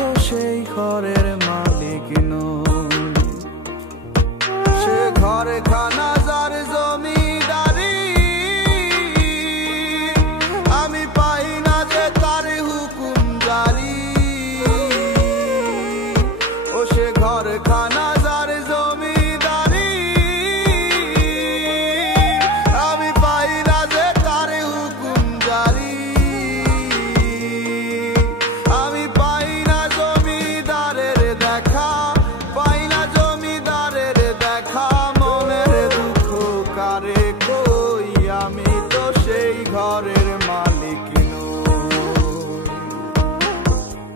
তো সেই ঘরের মালিক নই। সে ঘরে খানা যার জমিদারি, আমি পাই না যে তার হুকুম জারি। ও সে ঘরে খানা যার জমিদারি, আমি পাই না যে তার হুকুম জারি। আমি পাই না জমিদারের দেখা, পাই না জমিদারের দেখা, মনের দুঃখ কারে কই, আমি তো সেই ঘরের মালিক নই।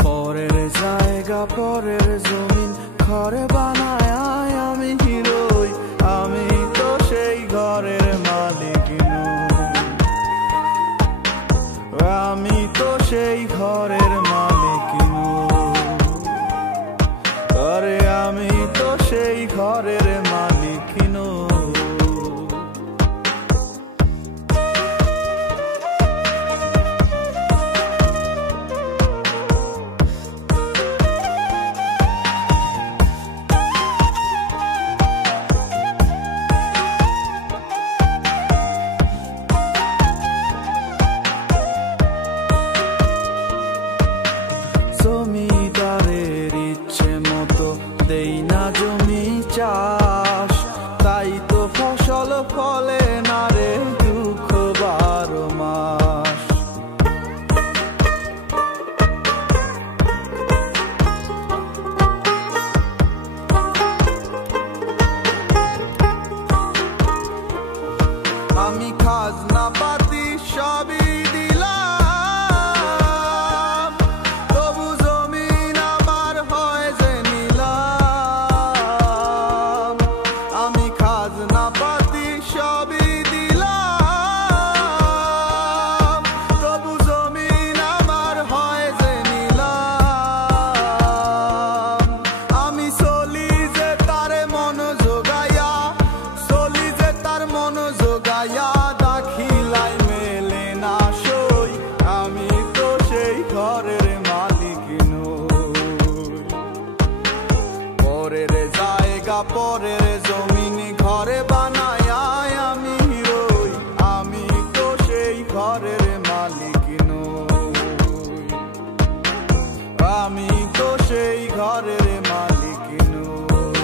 পরের জায়গা পরের জমিন ঘরে বানায় আমি হিরোই, আমি তো সেই ঘরের মালিক নই। আমি তো সেই ঘরের মালিক নই। আরে আমি তো সেই ঘরের মালিক নই। জমিদারের ইচ্ছে মতো দেই না জমি চাষ, তাই তো ফসল ফলে না রে দুঃখ 12 মাস। আমি খাজনা পাতি সবই দিলাম, তবু জমিন আমার হয় যে নিলাম। আমি খাজনা পাতি সবই দিলাম, তবু জমিন আমার হয় যে নিলাম। আমি চলি যে তার মন জোগাইয়া, চলি যে তার মন জোগাইয়া, দাখিলাই মেলে না সই, আমি তো সেই ঘরের মালিক নই। পরের জায়গা পরের জমিন ঘরে বানায় আমি হিরোই, আমি তো সেই ঘরের মালিক নই। আমি তো সেই ঘরের মালিক নই।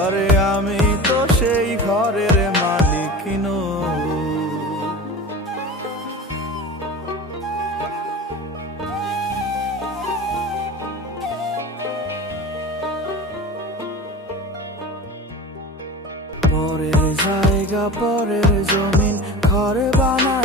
আরে আমি তো সেই ঘরের মালিক নই। পরের জায়গা পরের জমিন ঘরে বানায়